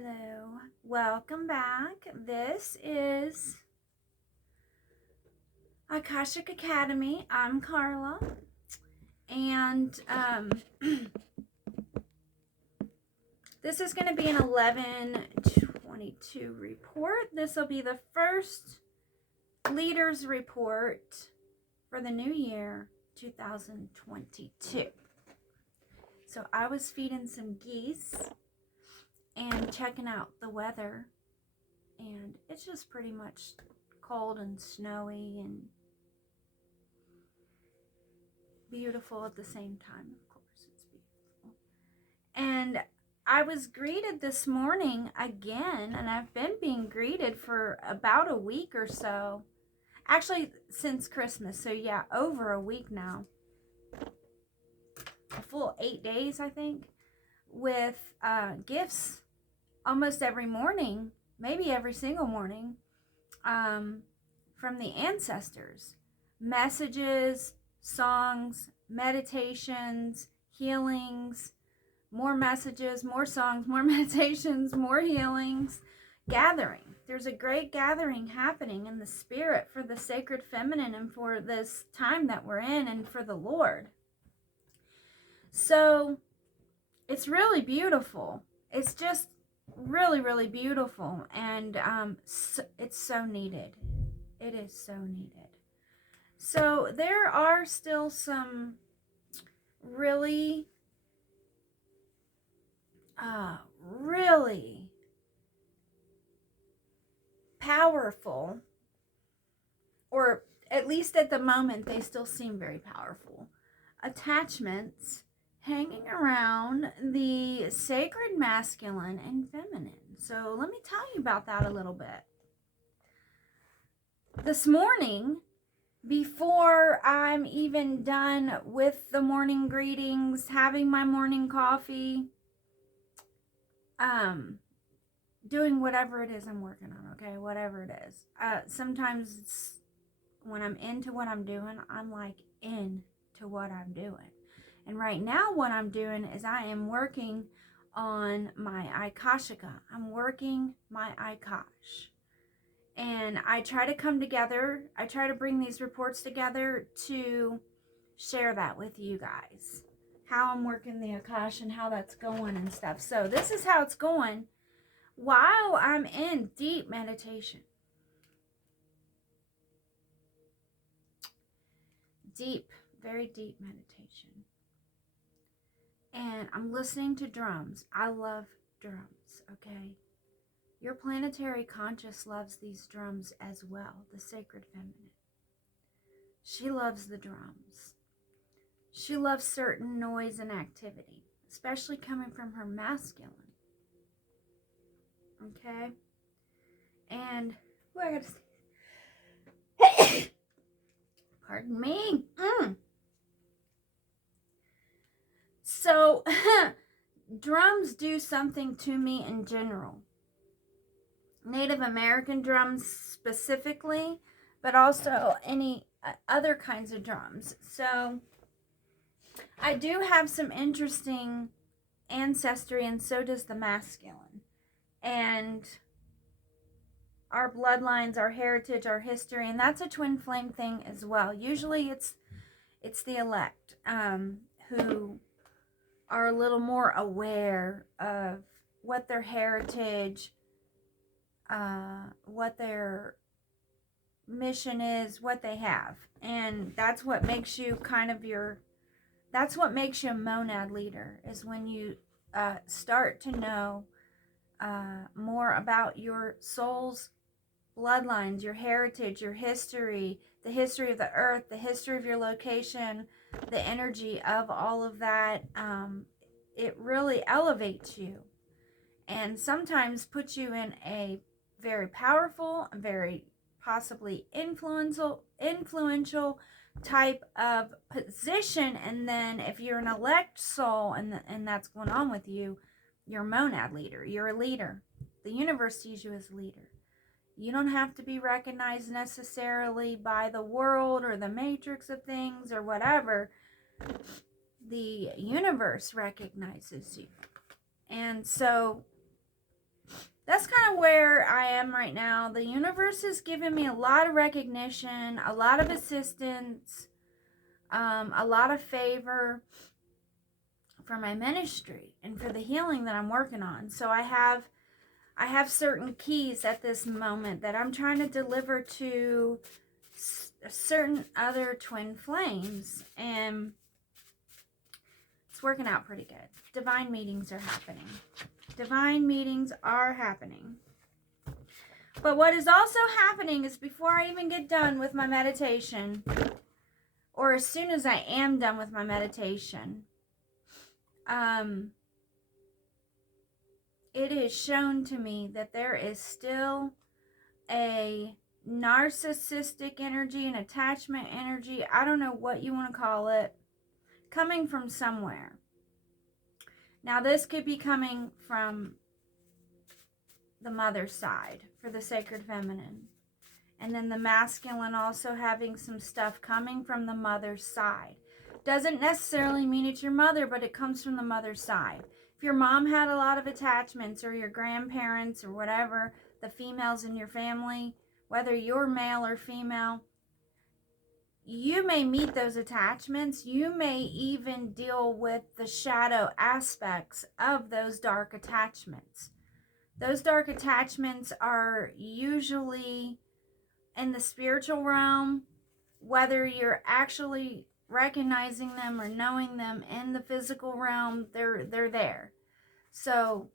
Hello, welcome back. This is Akashic Academy. I'm Carla, and this is going to be an 11/22 report. This will be the first leaders report for the new year 2022. So I was feeding some geese and checking out the weather, and it's just pretty much cold and snowy and beautiful at the same time. Of course, it's beautiful. And I was greeted this morning again, and I've been being greeted for about a week or so. Actually, since Christmas. So yeah, over a week now. A full 8 days, I think, with gifts almost every morning, maybe every single morning, from the ancestors. Messages, songs, meditations, healings, more messages, more songs, more meditations, more healings, gathering. There's a great gathering happening in the spirit for the sacred feminine and for this time that we're in and for the Lord. So it's really beautiful. It's just really, really beautiful. And it's so needed. It is so needed. So there are still some really, really powerful, or at least at the moment, they still seem very powerful, attachments hanging around the sacred masculine and feminine. So let me tell you about that a little bit. This morning, before I'm even done with the morning greetings, having my morning coffee, doing whatever it is I'm working on, okay? Whatever it is. Sometimes it's, when I'm into what I'm doing, I'm like into what I'm doing. And right now what I'm doing is I am working on my Akashika. I'm working my Akash. And I try to come together. I try to bring these reports together to share that with you guys. How I'm working the Akash and how that's going and stuff. So this is how it's going while I'm in deep meditation. Deep, very deep meditation. And I'm listening to drums. I love drums, okay? Your planetary conscious loves these drums as well, the sacred feminine. She loves the drums. She loves certain noise and activity, especially coming from her masculine. Okay? And, I gotta see. Pardon me. So, drums do something to me in general. Native American drums specifically, but also any other kinds of drums. So, I do have some interesting ancestry, and so does the masculine. And our bloodlines, our heritage, our history, and that's a twin flame thing as well. Usually it's the elect who are a little more aware of what their heritage, what their mission is, what they have. And that's what makes you that's what makes you a monad leader, is when you start to know more about your soul's bloodlines, your heritage, your history, the history of the earth, the history of your location, the energy of all of that. It really elevates you and sometimes puts you in a very powerful, very possibly influential type of position. And then if you're an elect soul and that's going on with you, you're a monad leader. You're a leader. The universe sees you as a leader. You don't have to be recognized necessarily by the world or the matrix of things or whatever. The universe recognizes you. And so that's kind of where I am right now. The universe has given me a lot of recognition, a lot of assistance, a lot of favor for my ministry and for the healing that I'm working on. So I have certain keys at this moment that I'm trying to deliver to certain other twin flames, and it's working out pretty good. Divine meetings are happening. Divine meetings are happening. But what is also happening is before I even get done with my meditation, or as soon as I am done with my meditation, it is shown to me that there is still a narcissistic energy, an attachment energy, I don't know what you want to call it, coming from somewhere. Now, this could be coming from the mother's side for the sacred feminine. And then the masculine also having some stuff coming from the mother's side. Doesn't necessarily mean it's your mother, but it comes from the mother's side. If your mom had a lot of attachments, or your grandparents, or whatever, the females in your family, whether you're male or female, you may meet those attachments. You may even deal with the shadow aspects of those dark attachments. Those dark attachments are usually in the spiritual realm, whether you're actually recognizing them or knowing them in the physical realm, they're there. So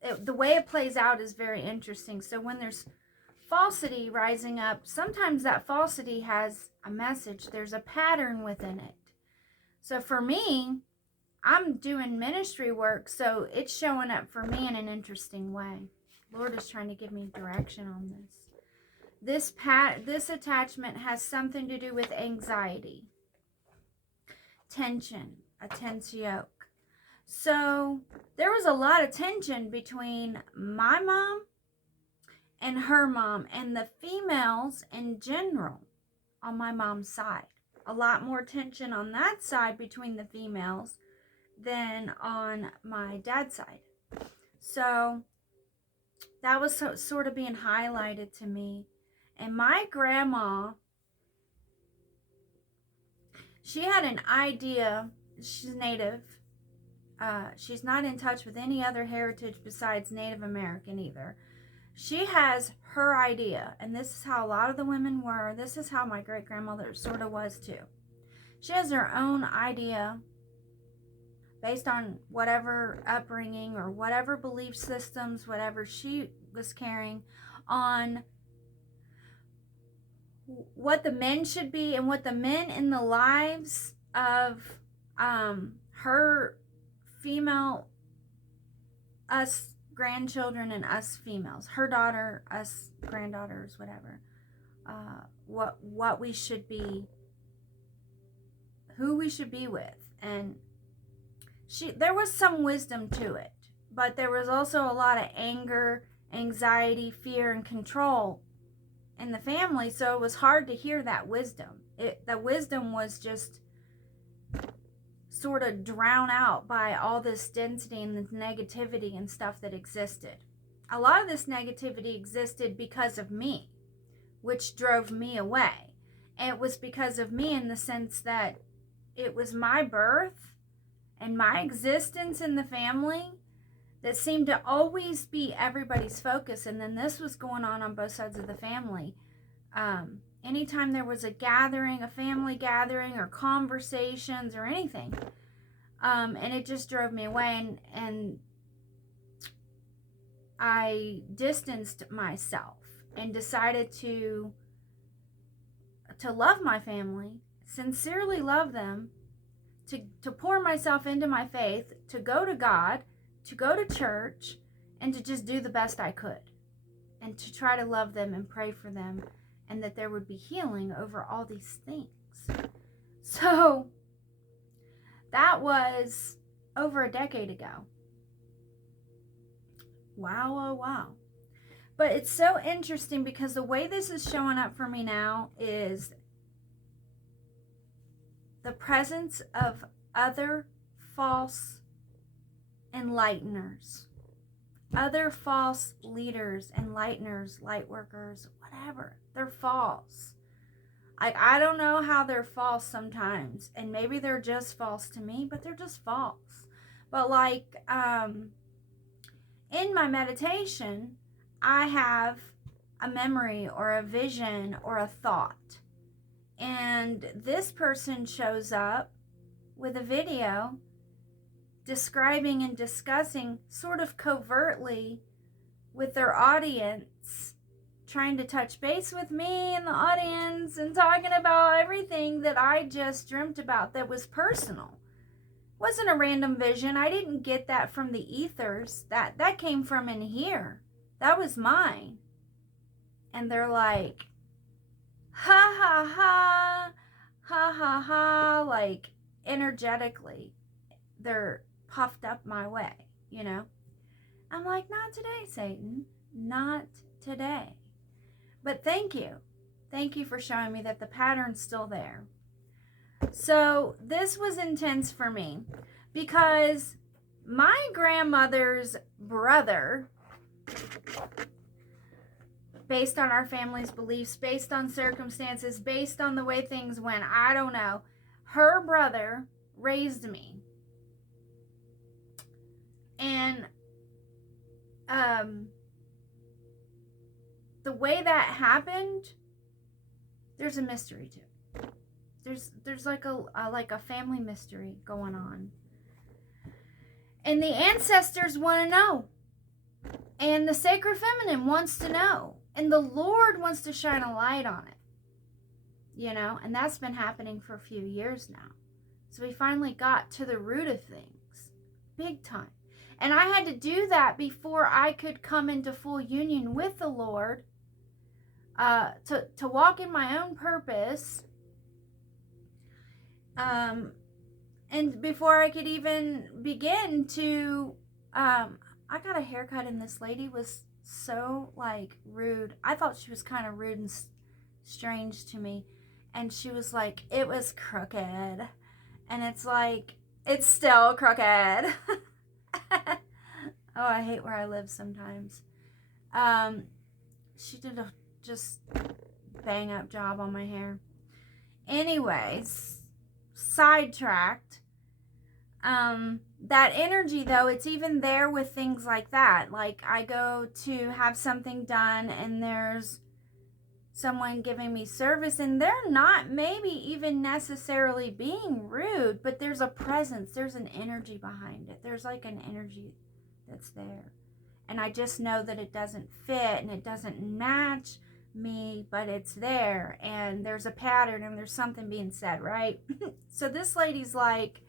the way it plays out is very interesting. So when there's falsity rising up, sometimes that falsity has a message. There's a pattern within it. So for me, I'm doing ministry work, so it's showing up for me in an interesting way. Lord is trying to give me direction on this. This attachment has something to do with anxiety, tension, a tense yoke. So there was a lot of tension between my mom and her mom, and the females in general on my mom's side. A lot more tension on that side between the females than on my dad's side. So that was sort of being highlighted to me. And my grandma, she had an idea. She's Native. She's not in touch with any other heritage besides Native American either. She has her idea, and this is how a lot of the women were. This is how my great-grandmother sort of was too. She has her own idea based on whatever upbringing or whatever belief systems, whatever she was carrying on what the men should be and what the men in the lives of her female, us grandchildren and us females, her daughter, us granddaughters, whatever, what we should be, who we should be with. And there was some wisdom to it, but there was also a lot of anger, anxiety, fear, and control in the family, so it was hard to hear that wisdom. The wisdom was just sort of drowned out by all this density and this negativity and stuff that existed. A lot of this negativity existed because of me, which drove me away. And it was because of me in the sense that it was my birth and my existence in the family that seemed to always be everybody's focus. And then this was going on both sides of the family. Anytime there was a gathering, a family gathering, or conversations or anything, and it just drove me away, and I distanced myself and decided to love my family, sincerely love them, to pour myself into my faith, to go to God, to go to church, and to just do the best I could, and to try to love them and pray for them, and that there would be healing over all these things. So that was over a decade ago. Wow, oh wow. But it's so interesting because the way this is showing up for me now is the presence of other false enlighteners. other false leaders, enlighteners, light workers, whatever. They're false. Like, I don't know how they're false sometimes. And maybe they're just false to me, but they're just false. But like, in my meditation, I have a memory or a vision or a thought. And this person shows up with a video describing and discussing sort of covertly with their audience, trying to touch base with me and the audience and talking about everything that I just dreamt about that was personal. It wasn't a random vision. I didn't get that from the ethers. That came from in here. That was mine. And they're like, ha ha ha, ha ha ha, like energetically. They're puffed up my way, you know? I'm like, not today, Satan. Not today. But thank you. Thank you for showing me that the pattern's still there. So this was intense for me because my grandmother's brother, based on our family's beliefs, based on circumstances, based on the way things went, I don't know, her brother raised me. And the way that happened, there's a mystery to it. There's like a family mystery going on. And the ancestors want to know. And the sacred feminine wants to know. And the Lord wants to shine a light on it. You know, and that's been happening for a few years now. So we finally got to the root of things. Big time. And I had to do that before I could come into full union with the Lord, to walk in my own purpose, and before I could even begin to, I got a haircut and this lady was so like rude. I thought she was kind of rude and strange to me. And she was like, it was crooked. And it's like, it's still crooked. Oh, I hate where I live sometimes. She did a just bang up job on my hair. Anyways, sidetracked. That energy though, it's even there with things like that. Like I go to have something done and there's someone giving me service and they're not maybe even necessarily being rude, but there's a presence, there's an energy behind it. There's like an energy that's there. And I just know that it doesn't fit and it doesn't match me, but it's there and there's a pattern and there's something being said, right? So this lady's like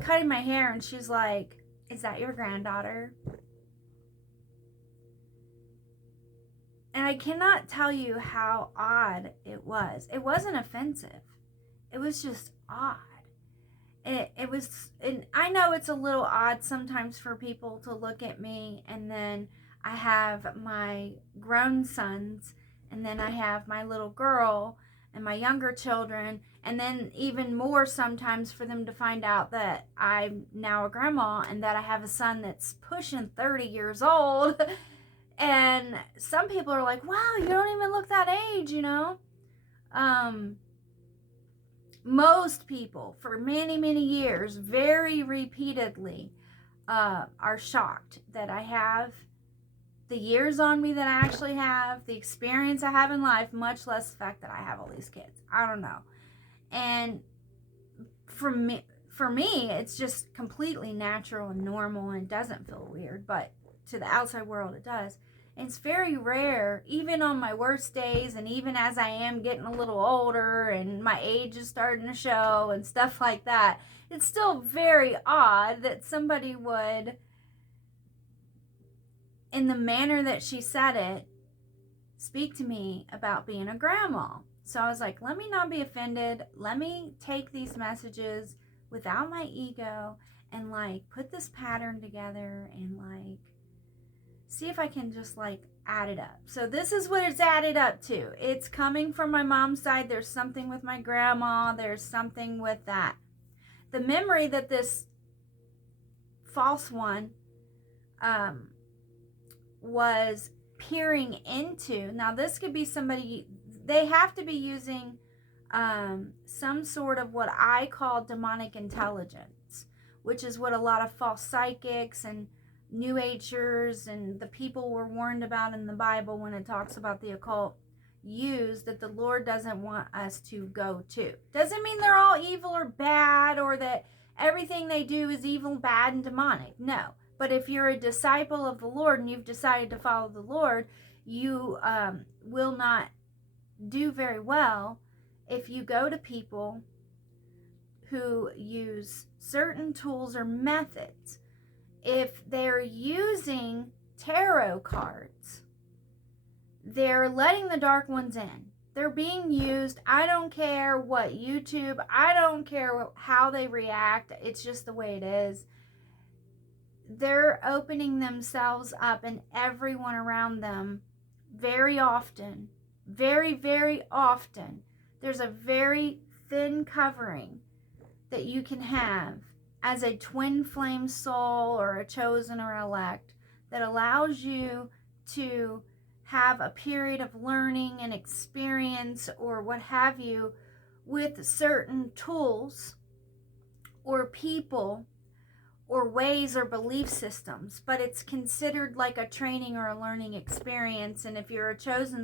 cutting my hair and she's like, is that your granddaughter? And I cannot tell you how odd it was. It wasn't offensive. It was just odd. It was, and I know it's a little odd sometimes for people to look at me, and then I have my grown sons, and then I have my little girl and my younger children, and then even more sometimes for them to find out that I'm now a grandma and that I have a son that's pushing 30 years old. And some people are like, wow, you don't even look that age, you know? Most people, for many, many years, very repeatedly, are shocked that I have the years on me that I actually have, the experience I have in life, much less the fact that I have all these kids. I don't know. And for me, it's just completely natural and normal and doesn't feel weird, but to the outside world it does. And it's very rare, even on my worst days and even as I am getting a little older and my age is starting to show and stuff like that, it's still very odd that somebody would, in the manner that she said it, speak to me about being a grandma. So I was like, let me not be offended. Let me take these messages without my ego and like put this pattern together and like see if I can just like add it up. So this is what it's added up to. It's coming from my mom's side. There's something with my grandma. There's something with that. The memory that this false one was peering into. Now, this could be somebody, they have to be using some sort of what I call demonic intelligence, which is what a lot of false psychics and New Agers and the people were warned about in the Bible when it talks about the occult use, that the Lord doesn't want us to go to. Doesn't mean they're all evil or bad, or that everything they do is evil, bad, and demonic. No. But if you're a disciple of the Lord and you've decided to follow the Lord, you will not do very well if you go to people who use certain tools or methods. If they're using tarot cards, they're letting the dark ones in. They're being used. I don't care what YouTube, I don't care how they react. It's just the way it is. They're opening themselves up and everyone around them very often. Very, very often. There's a very thin covering that you can have as a twin flame soul or a chosen or elect that allows you to have a period of learning and experience or what have you with certain tools or people or ways or belief systems, but it's considered like a training or a learning experience. And if you're a chosen